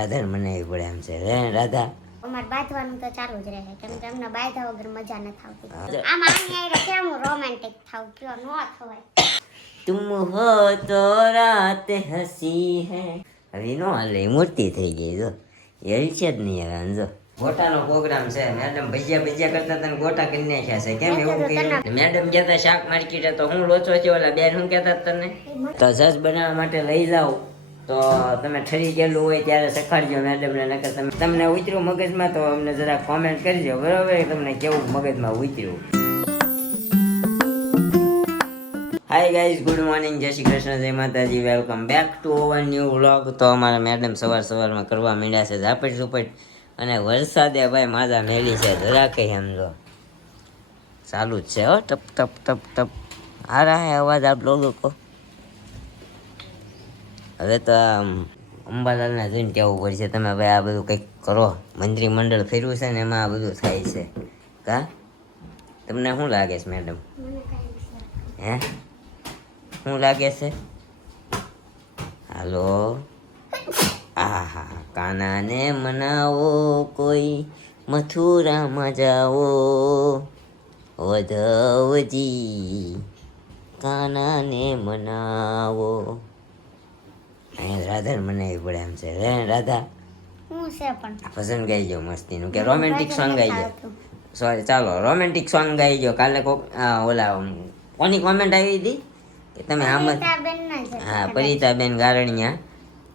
રાધા મને પડે એમ છે રે રાધા. અમારે બાંધવાનું તો ચાલુ જ રહે કેમ કે અમને બાંધા વગર મજા ન આવતી. આમ આની આરે કેમ રોમેન્ટિક થાવ કયો નો થવાય. તુમ હો તો રાત હસી હે. હવે નો હાલે મૂર્તિ થઈ ગઈ જો એલ છે જ નહીં હવે જો. ગોટાનો પ્રોગ્રામ છે મેડમ ભજીયા કરતા તને ગોટા કરી નાખ્યા છે કેમ એવું કર્યું? મેડમ કહેતા શાક માર્કેટ તો હું લોચો છે ઓલા બેન હું કહેતા તને તો સસ બનાવવા માટે લઈ જાવ તો તમે ઠરી ગયેલું હોય ત્યારે શીખવાડજો મેડમને નકર તમને ઉતર્યું મગજમાં તો અમને જરા કોમેન્ટ કરજો બરાબર તમને કેવું મગજમાં ઉતર્યું. હાય ગાઈઝ ગુડ મોર્નિંગ જય શ્રી કૃષ્ણ જય માતાજી welcome back to our new vlog. તો અમારા મેડમ સવારમાં કરવા માંડ્યા છે ઝાપટ ઝુપટ અને વરસાદે ભાઈ માજા મેલી છે જરા કઈ સમજો ચાલુ જ છે હો ટપ ટપ ટપ ટપ આ રહા હે અવાજ આપ લોકો કો. હવે તો અંબાલાલને જોઈને કહેવું પડશે તમે ભાઈ આ બધું કંઈક કરો મંત્રી મંડળ ફેરવું છે ને એમાં આ બધું થાય છે કા તમને શું લાગે છે મેડમ હે શું લાગે છે? હાલો આહા કાનાને મનાવો કોઈ મથુરામાં જાઓ વધવજી કાનાને મનાવો. અહીંયા રાધા મને પડે એમ છે રે રાધા. હું છે પણ ભજન ગાઈ જાઓ મસ્તીનું કે રોમેન્ટિક સોંગ ગાઈ જાઓ. સોરી ચાલો રોમેન્ટિક સોંગ ગાઈ જાઓ. કાલે કોક ઓલા કોની કોમેન્ટ આવી હતી કે તમે આમ જ હા પરિતાબેન ગારણિયા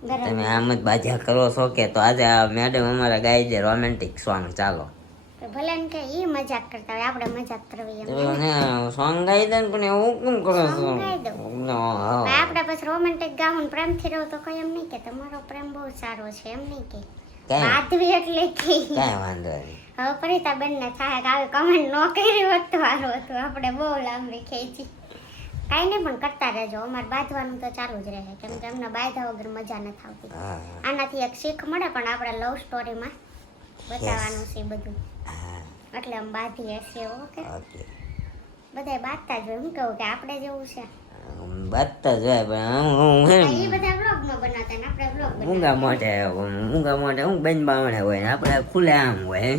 તમે આમ જ બાજા કરો છો કે તો આજે આ મેડમ અમારા ગાઈ છે રોમેન્ટિક સોંગ. ચાલો ભલે ને કે ઈ મજાક કરતા હોય આપણે મજાક કરવી એમ સોંગ ગાઈ દે ને પણ એવું કેમ કરો છો? આપણે પછી રોમેન્ટિક ગાવું પ્રેમથી રહો તો કઈ એમ નહીં કે તમારો પ્રેમ બહુ સારો છે એમ નહીં કે બાંધવી એટલે કે કાંઈ વાંધો નહીં. હવે પરિતાબેન ને થાય કે આવી કમેન્ટ ન કરી હોત તો સારું હતું. આપણે બહુ લાંબી ખેંચી કાંઈ નહીં પણ કરતા રહેજો. અમારે બાંધવાનું તો ચાલુ જ રહે કેમ કે અમને બાંધા વગર મજા ન આવતી. આનાથી એક શીખ મળે પણ આપણે લવ સ્ટોરીમાં બતાવવાનું છે બધું એટલે આમ બાંધીએ છીએ. ઓકે બધાય બાંધતા જ હોય. હું કહું કે આપણે જેવું છે બાંધતા જ હોય પણ એ બધા વ્લોગ ન બનાવતા ને આપણે વ્લોગ ઊંઘા મોઢે હું બેન બાવણે હોય ને આપણે ખુલ્લે આમ હોય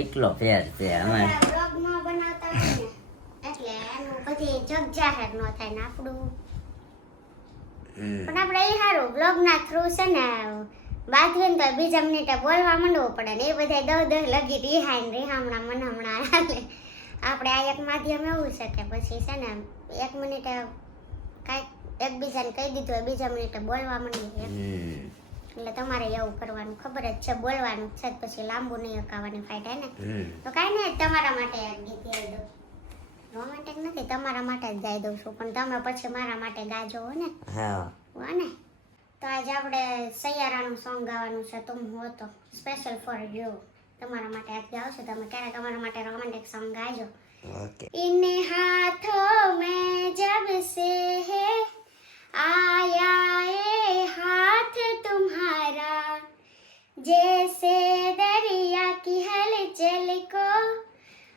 એટલો ફેર છે અમારે વ્લોગ ન બનાવતા હોય ને એટલે એનું બધી જગ જાહેર ન થાય ને આપણું પણ આપણે એ સારું વ્લોગ ના થ્રુ છે ને બાંધીએ ને તો બીજા મિનિટે બોલવા માંડવું પડે ને એ બધા દહ લગી રિહામણા મનામણા હાલે. આપણે આ એક માધ્યમ એવું છે કે પછી છે ને એક મિનિટે કાંઈક એકબીજાને કહી દીધું હોય બીજા મિનિટે બોલવા માંડીએ એટલે તમારે એવું કરવાનું ખબર જ છે બોલવાનું છે પછી લાંબુ નહીં અકાવવાની ફાઇટ હે ને તો કાંઈ નહીં તમારા માટે એક ગીત ગાઈ દઉં. રોમેન્ટિક નથી તમારા માટે જ ગાઈ દઉં છું પણ તમે પછી મારા માટે ગાજો હો ને હો ને. તો આજે આપણે સૈયારાનું સોંગ ગાવાનું છે તુમ હો તો સ્પેશિયલ ફોર યુ તમારા માટે આજ ગાવશું. તમે ક્યારેક તમારા માટે રોમેન્ટિક સોંગ ગાજો. इन हाथों में जब से है आया ये हाथ तुम्हारा जैसे दरिया की हलचल को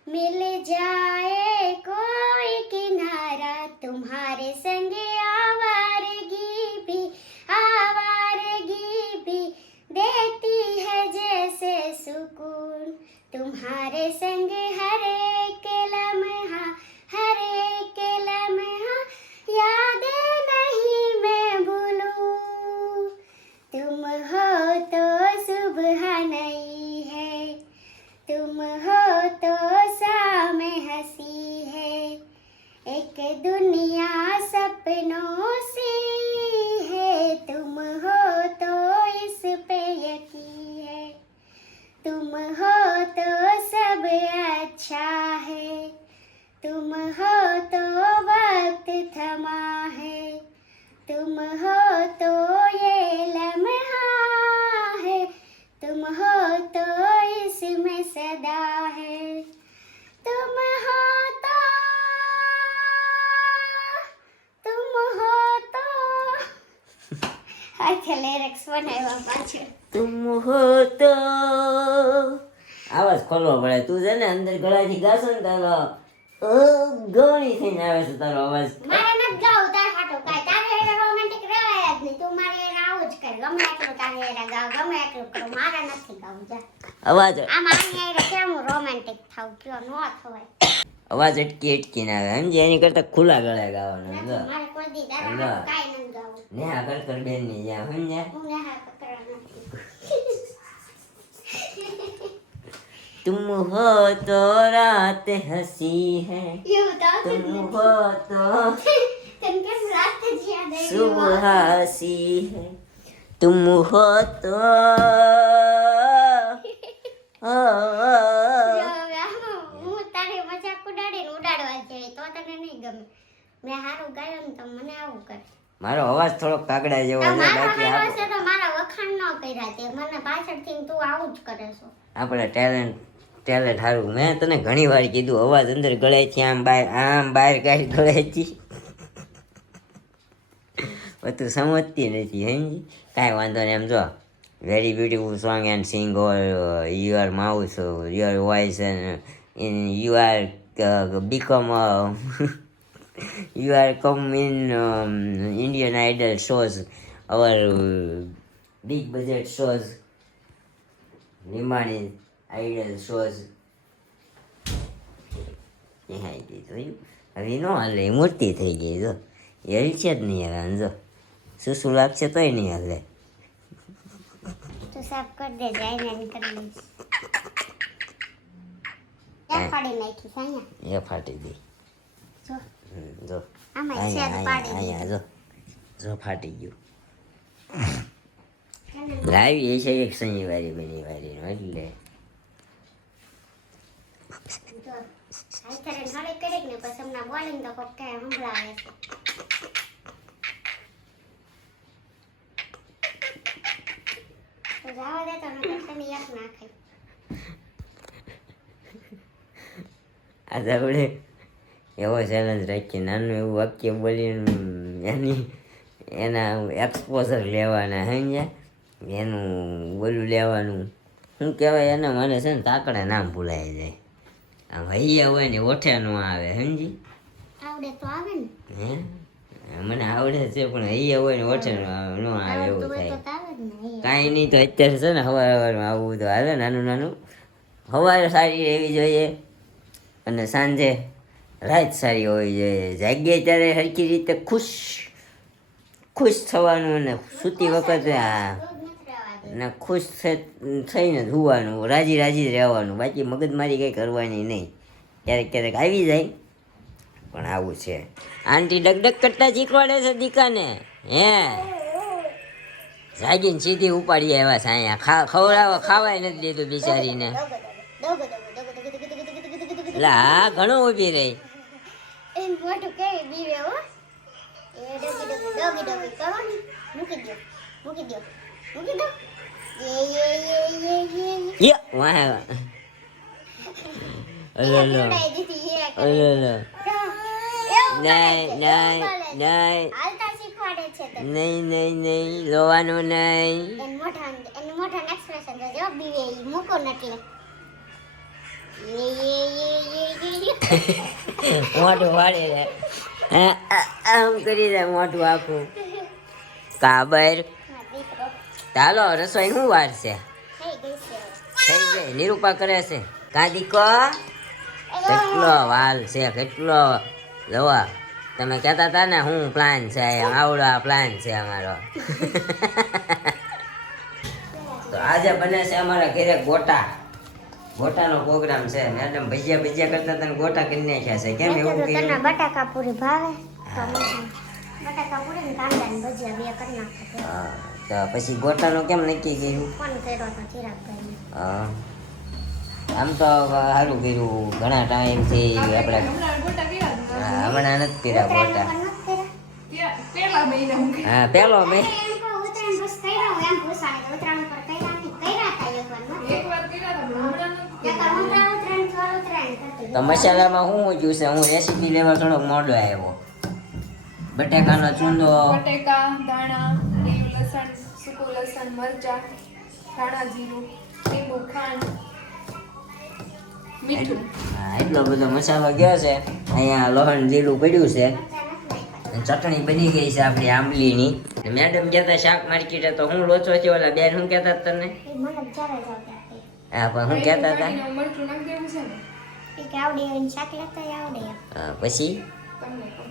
मिल जाए कोई किनारा तुम्हारे संग आवारगी भी देती है जैसे सुकून तुम्हारे संग हर एक लम्हा याद नहीं मैं भूलूं तुम हो तो सुबह नई है तुम हो तो शाम हंसी है एक दुनिया सपनों सी है तुम हो तो इस पे यकीन है तुम हो तो सब अच्छा है तुम हो तो वक्त थमा है तुम हो तो ये लम्हा है तुम हो तो इसमें सदा है तुम हो तो लिरिक्स बनाया पाछળ तुम हो तो आवाज खोलવો પડે. તું છે ને અંદર ગળાથી ગાશો ને તારો ગોળી થઈને આવે છે તારો અવાજ. મારે નથી ગાવું તાર હાટો કાઈ તારે એટલે રોમેન્ટિક રહેવાય જ નહીં. તું મારે આવું જ કર ગમે એટલો પણ તારી હારે ગાવ ગમે એટલું કરો મારા નથી ગાવું જા અવાજ આમાં આની હારે કેમ રોમેન્ટિક થાવ કયો નો થવાય અવાજ અટકી ના આવે સમજે એની કરતા ખુલ્લા ગળે ગાવાનું સમજો મારે કોઈ દી તારા કાઈ નથી ગાવું નેહા કર બેન ની જ્યાં સમજ્યા હું નેહા કકરા નથી तुम हो तो रात हंसी है એવું તો तुम हो तो તને કેમ રાત જ યાદ આવી सुबह हंसी है तुम हो तो હું તારી મજાક ઉડાડીને ઉડાડવા જઈ તો તને નહીં ગમે મેં હારું ગાયું ને તો મને આવું કરે મારો અવાજ થોડો કાગડા જેવો છે મારા બાકી હારો છે તો મારા વખાણ ન કર્યા તે મને પાછળથી તું આવું જ કરે છો આપણે ટેલેન્ટ સારું મેં તને ઘણી વાર કીધું અવાજ અંદર ગળાઈથી આમ બહાર કાઢી ગળાઈથી તું સમજતી નથી સમજી કાંઈ વાંધો નહીં એમ જો very beautiful song and sing or your mouth your voice and in you are become you are come in Indian Idol shows, our big budget shows, Nimani Idol shows. Yeah, it is. હવે નો હાલે મૂર્તિ થઈ ગઈ જો હેલ છે જ નહીં હવે જો શું લાગશે તોય નહીં હાલે તું સાફ કરી દે જાઈને કરી દઈશ ત્યાં પાડી નાખી સાયા એ ફાટી ગઈ જો જો આમાં શેર પાડી અહીંયા જો જો ફાટી ગયું લાવી છે એક શનિવારી બનીવારી એટલે જો આ કરે નળે કરે ને પછી હમણાં બોલીને તો કોક કે સંભળાવે છે તો જાવા દે તો ને તને એક નાખે આજે આપણે એવો ચેલેન્જ રાખીએ નાનું એવું વાક્ય બોલીને એના એક્સપોઝર લેવાના સમજ્યા એનું બોલું લેવાનું શું કહેવાય એને મને છે ને તાકડે નામ ભૂલાઈ જાય આમ હૈયા હોય ને ઓઠે ન આવે સમજી આવડે તો આવે ને હે મને આવડે છે પણ હૈયા હોય ને ઓઠે ન આવે એવું થાય કાંઈ નહીં તો અત્યારે છે ને સવારમાં આવવું તો હાલે નાનું નાનું સવારે સારી રહેવી જોઈએ અને સાંજે રાત સારી હોવી જોઈએ જાગીએ ત્યારે સરખી રીતે ખુશ થવાનું અને સૂતી વખતે ને ખુશ થઈને ધોવાનું રાજી જ રહેવાનું બાકી મગજમારી કંઈ કરવાની નહીં ક્યારેક આવી જાય પણ આવું છે આંટી ડગડગ કરતા શીખવાડે છે દીકાને હે જાગીને સીધી ઉપાડી આવ્યા છે અહીંયા ખાવાય નથી દીધું બિચારીને એટલે હા ઘણો ઊભી રહી એમ મોટું કેવી બીવે હો એ ડોગી કરો ને મૂકી દો ય વાહ અલો હાલતા શીખવાડે છે તો નહીં લોવાનું નહીં એન મોઢાનું એક્સપ્રેશન જો બીવે ઈ મૂકો ને એટલે મોઢું વાળી દે આમ કરી દે મોઢું આખું કાબર ચાલો રસોઈ શું વાર છે થઈ જાય નિરૂપા કરે છે કાદીકો કેટલો વાલ છે કેટલો જવા તમે કહેતા હતા ને શું પ્લાન છે આવડો પ્લાન છે અમારો તો આજે બને છે અમારા ઘરે ગોટાનો પ્રોગ્રામ છે મેડમ ભજીયા કરતા તને ગોટા કરી નાખ્યા છે કેમ એવું તને કર્યું બટાકા પૂરી ભાવે તો બટાકા પૂરી ને કાંદા ને ભજીયા બે કરી નાખો હા, તો પછી ગોટાનું કેમ નક્કી કર્યું ફોન કર્યો તો ચિરાગભાઈને હા આમ તો સારું કર્યું ઘણા ટાઈમથી આપણે હમણાં નથી કર્યા ગોટા હા પેલો મેં તો મસાલામાં શું જોયું છે હું રેસીપી લેવા થોડોક મોડો આવ્યો બટેકાનો ચૂંદો બટેકા ધાણા લીલું લસણ સૂકું લસણ મરચાં ધાણા જીરું લીંબુ ખાંડ મીઠું હા એટલો બધો મસાલો ગયો છે અહીંયા લસણ જીરું પડ્યું છે ચટણી બની ગઈ છે આપણી આંબલીની. મેડમ કહેતા શાક માર્કેટ તો હું લોચો છે ઓલા બેન હું કહેતા હતા તને? એ મને જ્યારે જ આવડે હા પણ હું કહેતા હતા? મરચું નાખી દેવું છે ને એ કે આવડે એને શાક લેતા આવડે હા, પછી તમને કહું.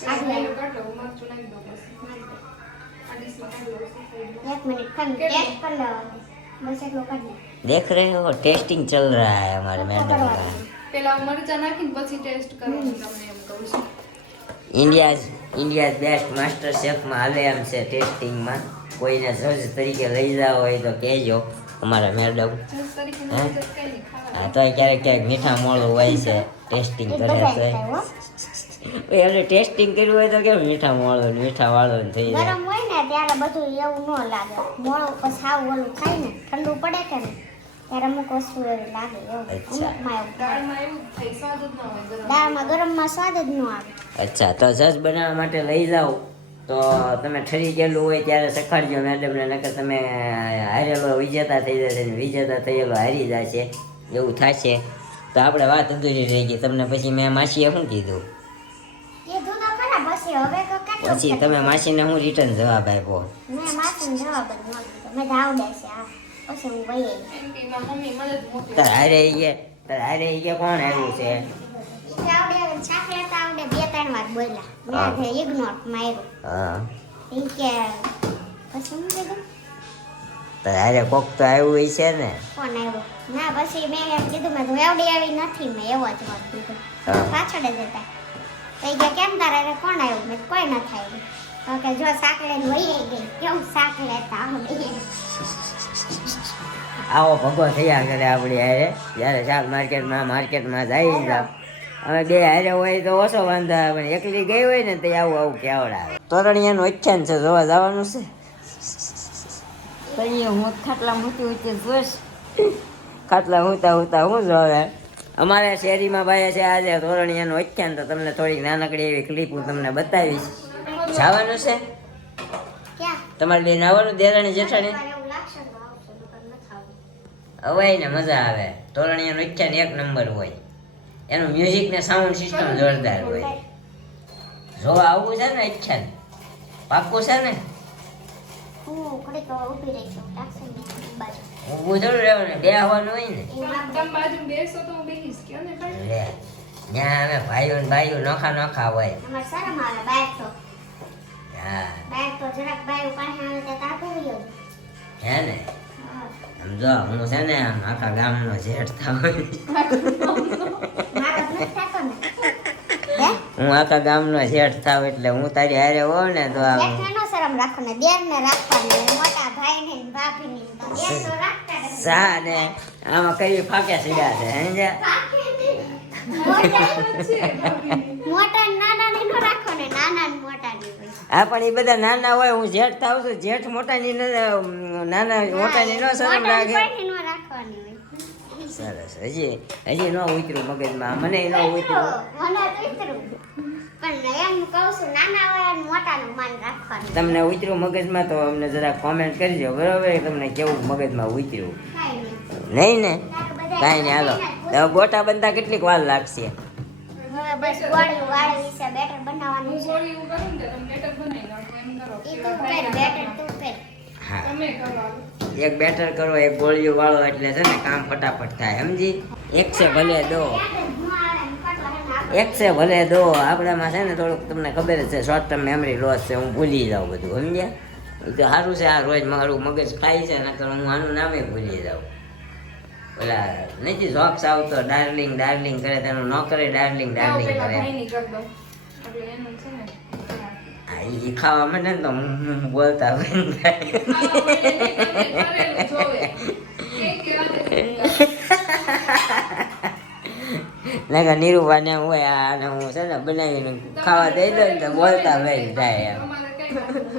શાક લે પહેલું કાઢ લો, મરચું નાખી દો પછી. આ ડીશમાં કાઢી લઉં છું. 1 મિનિટ ખાલી ટેસ્ટ કરી લેવાનું બસ એટલું કાઢી દેખ રહે હો ટેસ્ટિંગ चल रहा है हमारे मैडम का. પેલા મરચાં નાખીને પછી ટેસ્ટ કરવાનું તમને એમ કહું છું. ઇન્ડિયા બેસ્ટ માસ્ટર શેફમાં હાલે એમ છે ટેસ્ટિંગમાં. કોઈને સર્ચ તરીકે લઈ જાવ હોય તો કહેજો અમારા મેડમ. જજ તરીકે હે? મરચાં કઈ નહીં ખાવા. હા તો ક્યારેક ક્યારેક મીઠા મોળું હોય છે ટેસ્ટિંગ એ કરે બધા તો ખાય હો એટલે ટેસ્ટિંગ કર્યું હોય તો કેમ મીઠા મોળું ને મીઠા વાળું ને થઈ જાય. ગરમ હોય ને ત્યારે બધું એવું ન લાગે મોળું પછી સાવ ઓલું થાય ને ઠંડુ પડે કે ને ત્યારે અમુક વસ્તુ એવી લાગે એવું અચ્છા. અમુકમાં એવું દાળમાં એવું જ થાય, સ્વાદ જ ન હોય ગરમ. દાળમાં ગરમમાં સ્વાદ જ ન આવે અચ્છા તો સસ બનાવવા માટે લઈ જાઓ તો તમે ઠરી ગયેલું હોય ત્યારે શીખવાડજો મેડમને, નકર તમે હારેલો વિજેતા થઈ જશે ને વિજેતા થયેલો હારી જશે એવું થશે. તો આપણે વાત અધૂરી રહી ગઈ. તમને પછી મેં માસીએ શું કીધું? કીધું તો ખરા પછી હવે તો કેટલું પછી તમે માસીને હું રિટર્ન જવાબ આપ્યો? મેં માસીને જવાબ જ ન દીધો મેં તો આવડે છે આ પછી હું વહી આવી. એમ કે મારી મમ્મી મને જ મોકલી. તારે હારે કોણ આવ્યું છે? ઈ કે આવડે શાક લેતા આવડે 2-3 વાર બોલ્યા મેં ઇગ્નોર માર્યું હા ઈ કે પછી હું કીધું તારે હારે કોક તો આવ્યું હોય છે ને? કોણ આવ્યો ના પછી મેં એમ કીધું મેં તો એવડી આવી નથી મેં એવો જ વાત કીધું હા. પાછળ જ હતા તો ઈ કે કેમ તારે હારે કોણ આવ્યું મેં કોઈ નથી આવ્યું તો કે જો શાક લઈને વહી ગઈ કેવું શાક લેતા આવડે આવો ભગો થયા કરે આપણી હારે જ્યારે શાક માર્કેટમાં જઈ જાવ. અમે બે હારે હોય તો ઓછો વાંધો આવે પણ એકલી ગઈ હોય ને તો આવું કેવડાવે. તોરણિયાનું અખ્યાન છે જોવા જવાનું છે. હું ખાટલા મૂકી ઊંચી જોઈશ. ખાટલા હુતા હું જોવે. અમારા શેરીમાં ભાઈ છે આજે તોરણિયાનું અખ્યાન તો તમને થોડીક નાનકડી એવી ક્લિપ હું તમને બતાવીશ. જવાનું છે ક્યાં તમારે બેન આવવાનું દેરાણી જેઠાણી? એવું લાગશે તો આવશે નકર નથી આવતું અવાય ને મજા આવે. તોરણિયાનું અખ્યાન 1 નંબર હોય. એનું મ્યુઝિક ને સાઉન્ડ સિસ્ટમ જોરદાર હોય. જોવા આવવું છે ને અખ્યાન પાક્કું છે ને? હું ઘડીક તો ઊભી રહી છું ટાક્સી ની બાજુ ઊભું થોડું રહેવાનું બે આવવાનું હોય ને. તમે બાજુ બેસો તો હું બેસીશ કયો ને ભાઈ. લે ત્યાં અમે ભાઈઓ નોખા હોય. અમારે શરમ આવે બહાર તો હા બહાર તો જરાક બાયું પાસે આવે તો તાપે રહ્યો હે ને સમજો હું છે ને આમ આખા ગામનો જેઠ થાવ. મારો નથી થતો ને હે હું આખા ગામનો જેઠ થાવ એટલે હું તારી હારે હોઉં ને તો આમ જેઠને નો શરમ રાખો ને દેર ને રાખવાની મોટા ભાઈ ને ભાભી ને દેર તો રાખતા જ નથી. સા ને આમાં કઈ ફાકે સીડા છે સમજ્યા? મોટા ને નાના ને નો રાખો ને નાના ને મોટા ને હોય. હા પણ એ બધા નાના હોય હું જેઠ થાવ છું જેઠ મોટાની નાના મોટાની ન શરમ રાખે. મોટાની નો રાખવાની હોય સરસ હજી ન ઉતર્યું મગજમાં મને ન ઉતર્યું. મને તો ઉતરું પણ એમ કહું છું નાના હોય અને મોટાનું માન રાખવાનું તમને ઉતર્યું મગજમાં તો અમને જરા કોમેન્ટ કરજો બરોબર તમને કેવું મગજમાં ઉતર્યું. કાંઈ નહીં ને નહીં કાંઈ નહીં હાલો હવે ગોટા બનતા કેટલીક વાર લાગશે? હવે બસ ગોળીઓ વાળી વિશે બેટર બનાવવાનું હું છે ગોળી એવું કરું ને તો તમે બેટર બનાવી નાખો એમ કરો. ઈ તું કર બેટર તું કર હા તમે કરો હાલો. એક બેટર કરો એક ગોળીઓ વાળો એટલે છે ને કામ ફટાફટ થાય સમજી. એક છે ભલે દો આપણામાં છે ને થોડુંક તમને ખબર જ છે શોર્ટ ટર્મ મેમરી લોસ છે હું ભૂલી જાઉં બધું સમજ્યા. એ તો સારું છે આ રોજ મારું મગજ ખાય છે નકર હું આનું નામે ભૂલી જાઉં. ઓલા નથી જોક્સ આવતો ડાર્લિંગ કરે તેનું ન કરે ડાર્લિંગ લાવો કરે. પેલા ભાઈની કરી દો. એટલે એનું છે ને હા. હા એ ખાવા માંડે ને તો હું બોલતા બંધ થાય. આવા ભાઈને તમે કરેલું જોવે. કે આને નકર નીરુભાને હોય આને હું છે ને બનાવીને ખાવા દઈ દઉં ને તો બોલતા બંધ થાય એમ. તમારે કઈ વાત નથી.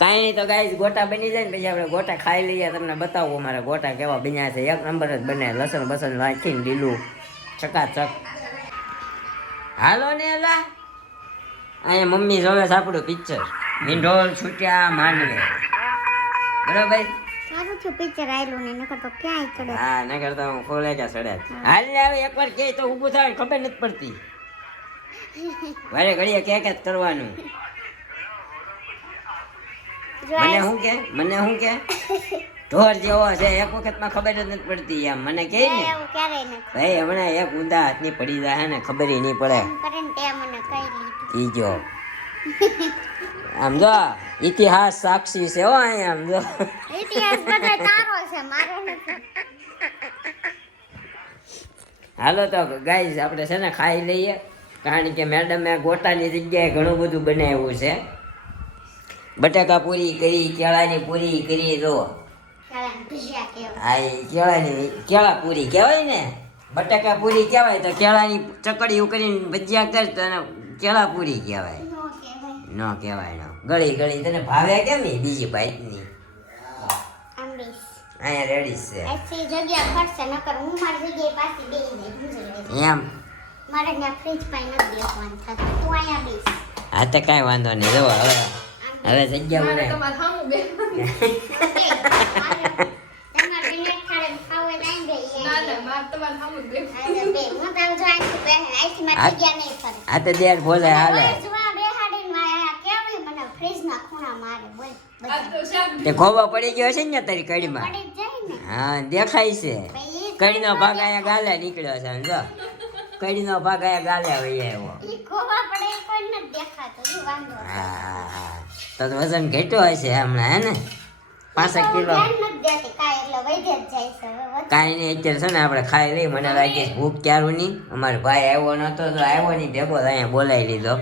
કાંઈ નહીં તો ગાઈસ ગોટા બની જાય ને પછી આપણે ગોટા ખાઈ લઈએ. તમને બતાવું અમારા ગોટા કેવા બન્યા છે. 1 નંબર જ બને લસણ બસણ નાખીને લીલું ચકાચક. હાલો ને એલા અહીંયા મમ્મી જોવે છે આપણું પિક્ચર વિંઢોલ છૂટ્યા માંડવે બરોબર. સારું છે પિક્ચર આયલું ને નકર તો ક્યાંય ચડે હા નકર તો હું ખોલે કે સડે હાલ ને હવે એકવાર કે તો ઊભું થાય ખબર નથી પડતી. વારે ઘડીએ કે કરવાનું. મને શું કે ઢોર જેવો છે, એક વખતમાં ખબર જ નથી પડતી એમ મને કે ને એવું ક્યારેય નથી ભાઈ હમણાં એક ઊંધા હાથની પડી જાય ને ખબર નહીં પડે. એમ કરીને તે મને કહી લીધું. ઈ જો આમ જો ઇતિહાસ સાક્ષી છે હો અહીંયા આમ જો. ઇતિહાસ બધો તારો છે, મારો નથી. હાલો તો ગાઈઝ આપણે છે ને ખાઈ લઈએ, કારણ કે મેડમે ગોટાની જગ્યાએ ઘણું બધું બનાવ્યું છે. બટાકા પૂરી કરી, કેળાની પૂરી કરી, જો ચાલો ભજીયા કેવા. હા એ કેળા પૂરી કહેવાય ને, બટાકા પૂરી કહેવાય તો કેળાની ચકડીઓ કરીને ભજીયા કરતો અને કેળા પૂરી કહેવાય. નો કહેવાય. ન કહેવાય ન ગળી ગળી તને ભાવે કેમ ઈ બીજી બાઈકની આંબીસ. અહીંયા રેડી છે એસી જગ્યા ફરશે નકર હું મારી જગ્યાએ પાછી બેસી જઈશ. એમ. મારે ત્યાં ફ્રીજ પાસે નથી બેસવાનું થતું. તું અહીંયા બેસ. હા તો કાંઈ વાંધો નહીં. જો હવે જગ્યા મારે મને તમારે સામું બેસવાનું. તમારે બેલેટ ખાડે ખાવું હોય તો અહીં બેસી. ના ના મારે તમારે સામું જ બેસવાનું. હા તો બે. હું તો જો અહીંથી બેસે. અહીંથી મારી જગ્યા નહીં ફરે. આ તો દેર ભોલે હાલે. જોવા બેહાડીને મારે કેવી મને ફ્રીજના ખૂણા મારે બોલ. આજ તો શાક તે ખોબા પડી ગયો છે ને તારી કડીમાં. પડી જ જાય ને. હા દેખાય છે. ભાઈ કડીનો ભાગ અહીંયા ગાલે નીકળ્યો છે સમજો. કડીનો ભાગ અહીંયા ગાલે વહી આવ્યો. ઈ ખોવા પડે એ કોઈ નથી દેખાતું. શું વાંધો? હા તો વજન ઘટ્યો હશે હમણાં હે ને 5 કિલો. ધ્યાન નથી દેતી કાંઈ એટલે વધી જ જાય છે. હવે વધે. કાંઈ નહીં અત્યારે છે ને આપણે ખાઈ લઈ. મને લાગે છે ભૂખ ક્યારું નહીં. અમારો ભાઈ આવ્યો નતો તો આવ્યો નહીં ભેગો તો અહીંયા બોલાવી લીધો.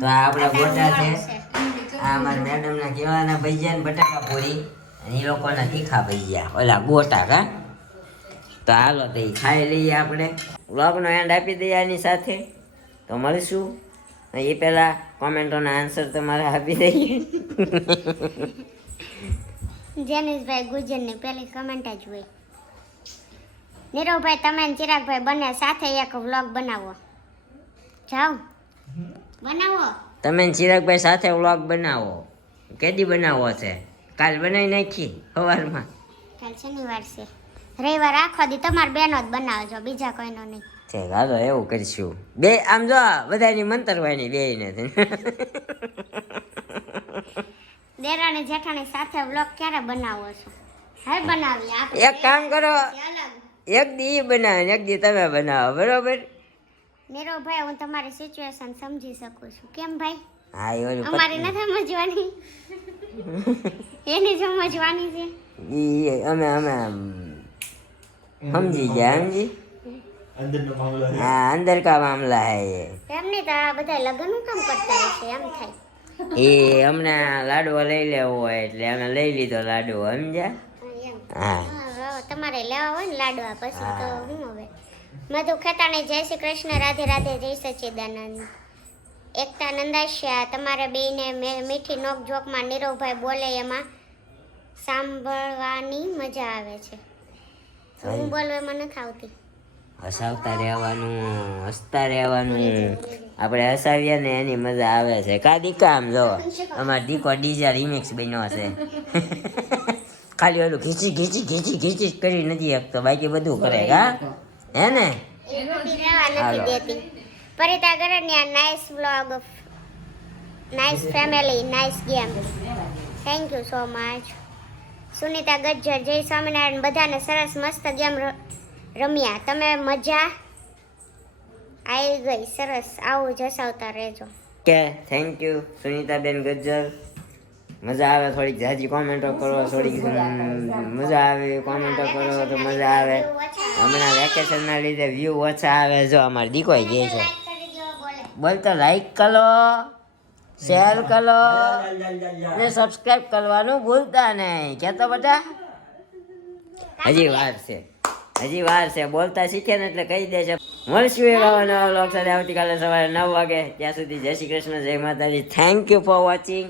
તો આ આપણા ગોટા છે. આ અમારા મેડમના કેળાના ભજીયા ને બટાકા પૂરી અને એ લોકોના તીખા ભજીયા ઓલા ગોટા કા. તો હાલો તો એ ખાઈ લઈએ આપણે. વ્લોગનો એન્ડ આપી દઈએ આની સાથે. તો મળીશું એ પહેલાં કોમેન્ટોના આન્સર તમારે આપી દઈએ. જેનિશભાઈ ગુજરની પેલી કમેન્ટ જ હોય. નીરવભાઈ તમે અને ચિરાગભાઈ બંને સાથે એક વ્લોગ બનાવો. જાઓ બનાવો. તમે ને ચિરાગભાઈ સાથે વ્લોગ બનાવો. કેદી બનાવો છે? કાલ બનાવી નાખી સવારમાં. કાલ શનિવાર છે. રવિવાર આખો દી તમારે બેનો જ બનાવજો, બીજા કોઈનો નહીં. છે હાલો એવું કરીશું. બે આમ જો બધાની મંતરવાની બે ને દેરાણી જેઠાણી સાથે વ્લોગ ક્યારે બનાવો છો? હવે બનાવીએ આપણે. એક કામ કરો, અલગ. એક દી ઈ બનાવે ને એક દી તમે બનાવો બરોબર. નીરવભાઈ હું તમારી સિચ્યુએશન સમજી શકું છું. કેમ ભાઈ? હા એ ઓલું અમારી નથી સમજવાની. એની સમજવાની છે. ઈ અમે આમ સમજી ગયા સમજી. हाँ अंदर का मामला है ये. એમની તો આ બધા લગ્નનું કામ કરતા હશે એમ થાય. એ અમને લાડવો લઈ લેવો હોય એટલે અમે લઈ લીધો લાડવો સમજ્યા. એમ. હા હા, તમારે લેવા હોય ને લાડવા પછી તો હું હવે. મધુ ખેતાણી જય શ્રી કૃષ્ણ, રાધે રાધે, જય સચ્ચિદાનંદ. એકતા નંદાશ્યા તમારે બેયને મીઠી નોક જોકમાં નીરવભાઈ બોલે એમાં સાંભળવાની મજા આવે છે. તો હું બોલવા એમાં નથી આવતી. હસાવતા રહેવાનું, હસતા રહેવાનું. આપણે હસાવીએ ને એની મજા આવે છે. કા દીકા આમ જો અમારો દીકો ડીજા રિમિક્સ બન્યો છે. ખાલી ઓલું ઘીચી ઘીચી ઘીચી ઘીચી કરી નથી શકતો, બાકી બધું કરે હા હે ને. એ મોટી રહેવા નથી દેતી. Parita Gardiya nice vlog, nice family, nice game. Thank you so much. Sunita Gajjar જય સ્વામિનારાયણ. બધાને સરસ મસ્ત ગેમ રમ્યા. તમે મજા આવી ગઈ. સરસ, આવું જસાવતા રહેજો. કે થેન્ક યુ સુનિતાબેન ગજ્જર. મજા આવે થોડીક જાજી કોમેન્ટો કરો, થોડીક મજા આવે કોમેન્ટો કરો તો મજા આવે. હમણાં વેકેશનના લીધે વ્યૂ ઓછા આવે. જો અમારે દીકોઈ ગઈ છે. બોલ તો લાઈક કરો, શેર કરો ને સબસ્ક્રાઇબ કરવાનું ભૂલતા નહીં. કહેતો બેટા હજી વાર છે, હજી વાર છે. બોલતા શીખે ને એટલે કહી દે છે. મળશું એક નવા વ્લોગ સાથે આવતીકાલે સવારે 9 વાગે. ત્યાં સુધી જય શ્રી કૃષ્ણ, જય માતાજી. Thank you for watching.